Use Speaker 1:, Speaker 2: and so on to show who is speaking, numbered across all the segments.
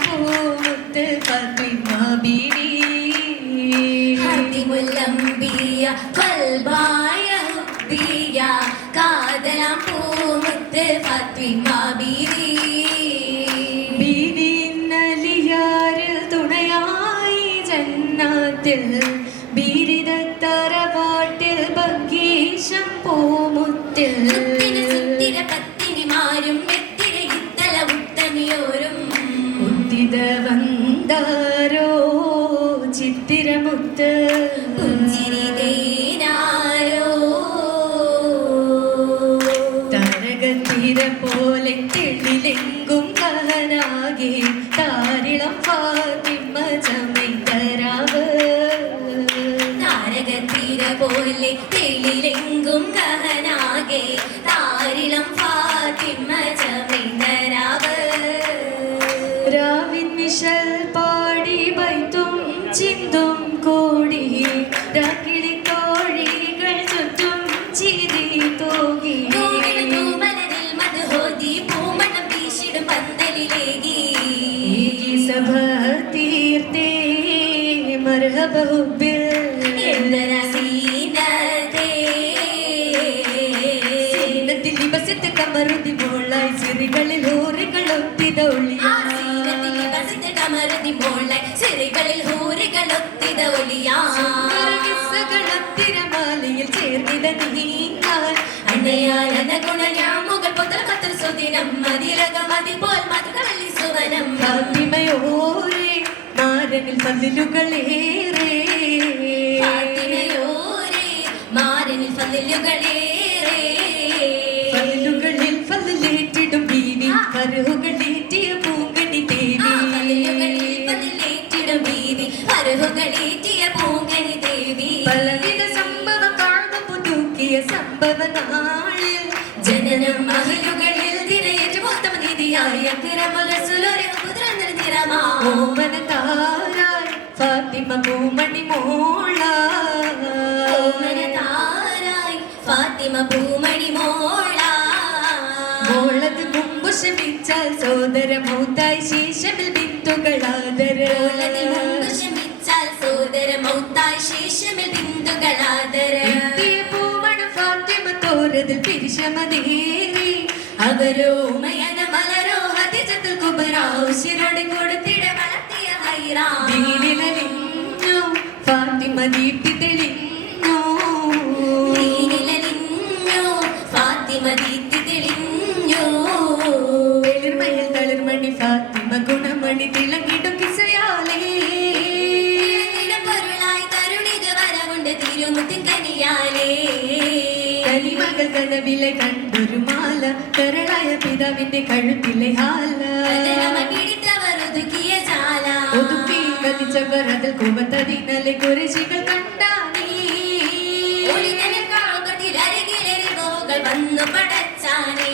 Speaker 1: പൂമുത്ത് ഫാത്തിമ ബീവി
Speaker 2: ഹത്തിമുല്ലംബിയ കൽബായ ഹുബ്ബിയ കാതലാം പൂമുത്ത് ഫാത്തിമ ബീവി
Speaker 1: ബീവി നലിയാരിൽ തുണയായി ജന്നാത്തിൽ ബീരിതത്തറവാട്ടിൽ ഭംഗീശം പൂമുത്തിൽ.
Speaker 2: സുത്തിര സുത്തിര പത്തിനിമാരും എത്തിര ഇത്തല ഉത്തമിയോരോ
Speaker 1: വന്താരോ ചിത്തിരമുത്ത്
Speaker 2: പുഞ്ചിരി തേനാരോ?
Speaker 1: തരകത്തീര പോലെ തെളിലെങ്കും കഹനാകെ താരിളം ഫാത്തിമ ചമൈതരാവ്.
Speaker 2: താരകത്തീര പോലെ തെളിലെങ്കും കഹനാകെ
Speaker 1: സീനത്തിൽ ലിബസത്ത് കമറുതി മോളായി സിറികളിൽ തിരമാലയിൽ ചേർന്നിത നീങ്ങാൻ
Speaker 2: അന്നയാൽ അനഗുണ ഞാമുകൾ പൊത്തൽ കത്തൽ സുദിനം. മതിലകം അതിപോൽ മധുകളി സുവനം.
Speaker 1: ഫാത്തിമയോരെ മാരനിൽ പല്ലുകളേറെ
Speaker 2: ഫാത്തിമയോരേ മാരനിൽ ഫതിലുകളേറെ
Speaker 1: നാളിൽ
Speaker 2: ജനനം മഹലുകളിൽ ദിനയേറ്റ മൊത്തം നിധിയായ.
Speaker 1: ഓമന താരായി ഫാത്തിമ പൂമണി മോള
Speaker 2: ഓമനതാരായി ഫാത്തിമ പൂമണി മോള
Speaker 1: മോളത് മുമ്പ് ക്ഷമിച്ചാൽ സോദര മൂത്തായി ശേഷമിൽ ബിന്ദുകളാദര
Speaker 2: ഓളതിൽ മുമ്പ് ക്ഷമിച്ചാൽ സോദര മൗത്തായി ശേഷമിൽ ബിന്ദുകളാദര
Speaker 1: തോരതിൽ പിരിശമതേറി
Speaker 2: അവരോ മയന മലരോ ഹതിജത്തിൽ കുബറാ ഉശിരോടെ കൊടുത്തിട വളർത്തിയ ഹൈറാ.
Speaker 1: ദീനിലലിഞ്ഞു ഫാത്തിമ ദീപ്തി തെളിഞ്ഞു
Speaker 2: ഫാത്തിമ ദീപ്തി പിടിത്തവർ ഒതുക്കിയ ചാല.
Speaker 1: ഒതുക്കി കതിച്ചവർ അതിൽ കുവത്തതിനലെ കുറിശികൾ കണ്ടാനേ
Speaker 2: വന്നു പടച്ചാനേ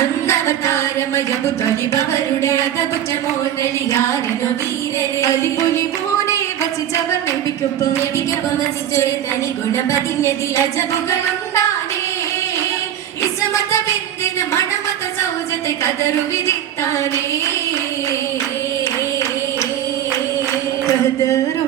Speaker 1: അന്നവർ താരമയബു തൊലിബവരുടെ അകപുറ്റ മോനലിയാരനോ വീരരെ. അലിപൊലി മോനെ വസിച്ചവർ നബിക്കൊപ്പം
Speaker 2: നബിക്കൊപ്പം വസിച്ചൊരു തനി ഗുണപതിഞ്ഞതിൽ അജബുകളുണ്ടാനേ ഇസമത
Speaker 1: ಮನಮತ ಸೌ ಜೊತೆ ಕದರು ವಿರಿತಾನೆ ಕದರು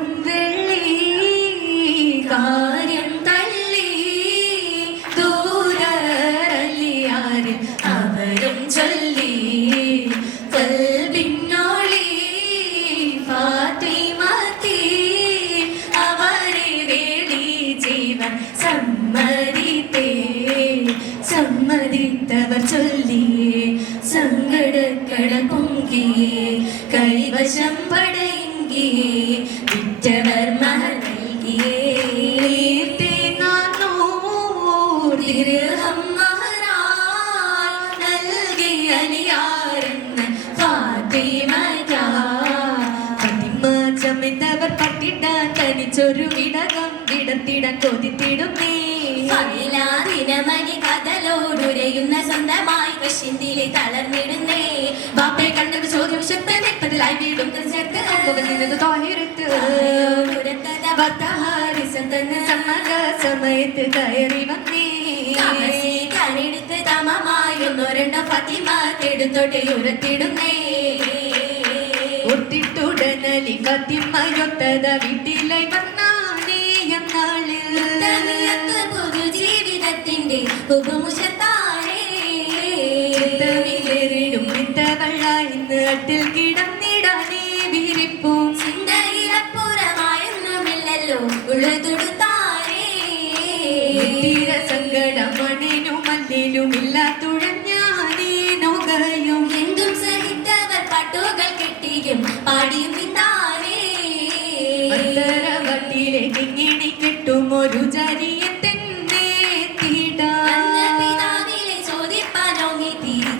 Speaker 1: തനിച്ചൊരു വിടകം വിടത്തിടാൻ കൊതിത്തിടുന്നേ
Speaker 2: ദിനമണി കഥലോടുരയുന്ന സ്വന്തമായി പശ്ചിന്തിയിലെ തളർന്നിടുന്നേ.
Speaker 1: ബാപ്പയെ കണ്ടത് ചോദ്യം ശക്തൻ നിൽപ്പതിലായി വീടും സമയത്ത് കയറി വന്നേ.
Speaker 2: തമമായി ഒന്നോ രണ്ടോ തെടുത്തോട്ടെ ഉരത്തിടുന്നേ.
Speaker 1: ഒത്തിട്ടുടനലി വീട്ടിലായി വന്നാനേ അട്ടിൽ കിടന്നിടാനേ വിരിപ്പും.
Speaker 2: ചിന്തയിലപ്പുറമായൊന്നുമില്ലല്ലോ ഉള്ളതൊടുത്താരേ
Speaker 1: തീര സങ്കടം മണിനും മല്ലിലും ഇല്ലാത്തുഴഞ്ഞാനേ നോകയും
Speaker 2: എന്തും സഹിത്തവർ പാട്ടുകൾ കെട്ടിയും പാടിയും നിന്നാരേ
Speaker 1: അന്തരവട്ടിലെ കിങ്ങിണി കെട്ടും ഒരു ചരിയത്തെന്നെ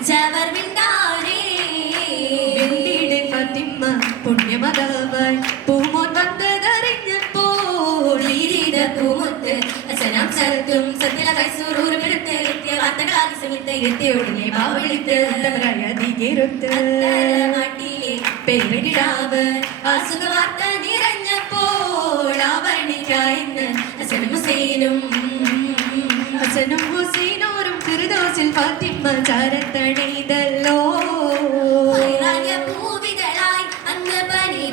Speaker 2: തിരിച്ചവർ മിണ്ടാരേ
Speaker 1: വെള്ളിയുടെ ഫത്തിമ്മ പുണ്യമതാവായി. പൂമോൻ വന്നതറിഞ്ഞപ്പോൾ
Speaker 2: ഈരിട പൂമുത്ത് അസനാം സത്തും സത്യല കൈസൂറൂർ പിടുത്ത് എത്തിയ വാർത്തകളാകി സമയത്ത് എത്തിയ ഉടനെ ബാവെടുത്ത്
Speaker 1: അധികരുത്ത്
Speaker 2: നാട്ടിലെ
Speaker 1: പേരിടാവ്
Speaker 2: അസുഖ വാർത്ത നിറഞ്ഞപ്പോൾ ആവരണിക്കായിന്ന് അസനും ഹുസൈനും.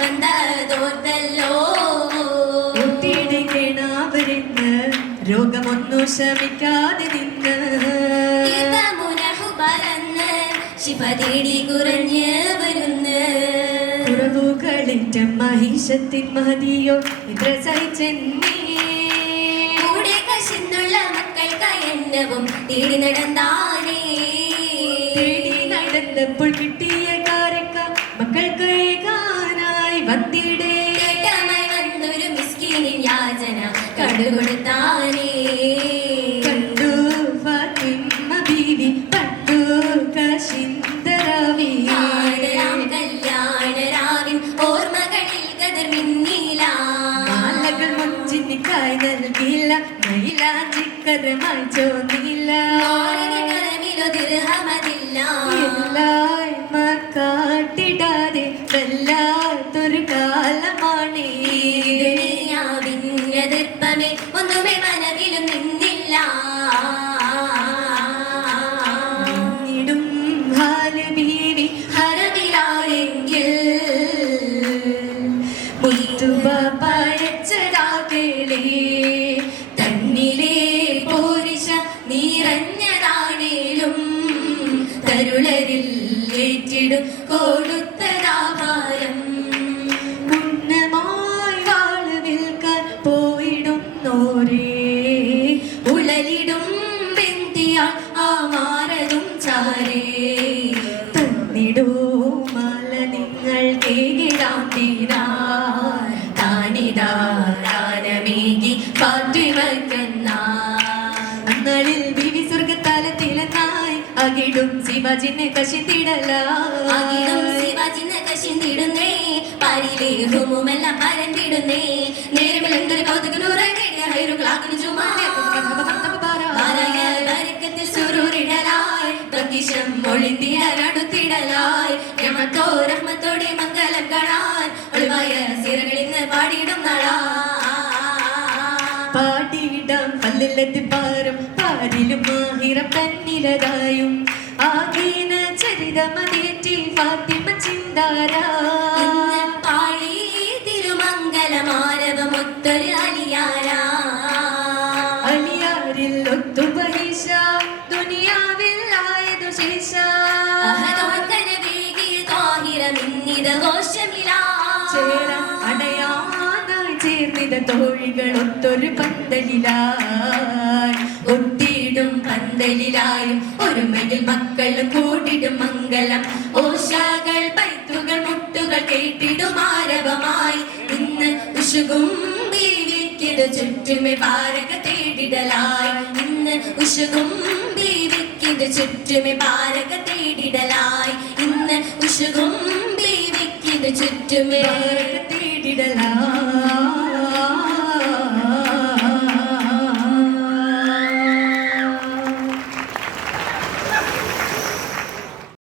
Speaker 2: വന്നതോർത്തല്ലോ.
Speaker 1: കുട്ടിയുടെ കേണാവരെന്ന് രോഗമൊന്നു ശമിക്കാതെ നിന്ന്.
Speaker 2: പറന്ന് ശിവ തേടി കുറഞ്ഞ് വരുന്ന്.
Speaker 1: കുറവുകളിറ്റ മഹിഷത്തിൻ മതിയോ ഇത്ര സഹിച്ചെന്നേ
Speaker 2: കൂടെ കശിന്നുള്ള മക്കൾക്ക് എന്നവും തേടി നടന്നാനേ.
Speaker 1: തേടി നടന്നപ്പോൾ കിട്ടിയ കാട്ടിടാതെ വല്ലാത്തൊരു കാലമാണ്
Speaker 2: ഒന്നുമേ മനവിലും നിന്നില്ല.
Speaker 1: ഇടും
Speaker 2: തന്നിലെ പോരിശ നിറഞ്ഞതാണേലും തരുളരിൽ ഏറ്റിടും മാറതും ചാരേ.
Speaker 1: തന്നിടൂ മാല നിങ്ങൾ കേകിടാം തീരാ
Speaker 2: താനിതാ ഫാത്തിമക്കെന്ന
Speaker 1: അന്നാളിൽ ബിവി സ്വർഗത്താലത്തിലെന്നായി ശിവാജിനെ കശിത്തിടല.
Speaker 2: അകിടും ശിവാജിന്ന് കശിന്തിടുന്നേ ഒളിന്തിടടുത്തിടലായി രമത്തോ രഹ്മത്തോടെ മംഗലം കാണാൻ
Speaker 1: ഫാത്തിമ ചിന്താരാ.
Speaker 2: തിരുമംഗലമാരവമൊത്തൊരു അലിയാരാ
Speaker 1: അലിയാരിൽ ഒത്തുപഹിഷ ദുനിയാവിൽ ആയതു ശേഷ.
Speaker 2: അഹദോത്തന വേഗിയ താഹിറമിന്നിത ഘോഷമിലാ
Speaker 1: ചേരാൻ അടയാനായി ചേർന്നിത തോഴികൾ ഒത്തൊരു പന്തലിലായി
Speaker 2: ഒട്ടിയിടും പന്തലിലായും ഒരുമയിൽ മക്കൾ കൂടിടും മംഗളം. ഓശാകൾ പൈത്തുകൾ ഇന്ന് ഉഷുകും ബീവിക്കിത് ചുറ്റുമേ പാരക തേടിടലായി. ഇന്ന് ഉഷകും ബീവിക്കിത് ചുറ്റുമേ പാരക തേടിടലായി. ഇന്ന് ഉഷകും ബീവിക്കിത് ചുറ്റുമേ
Speaker 1: തേടിടലായി.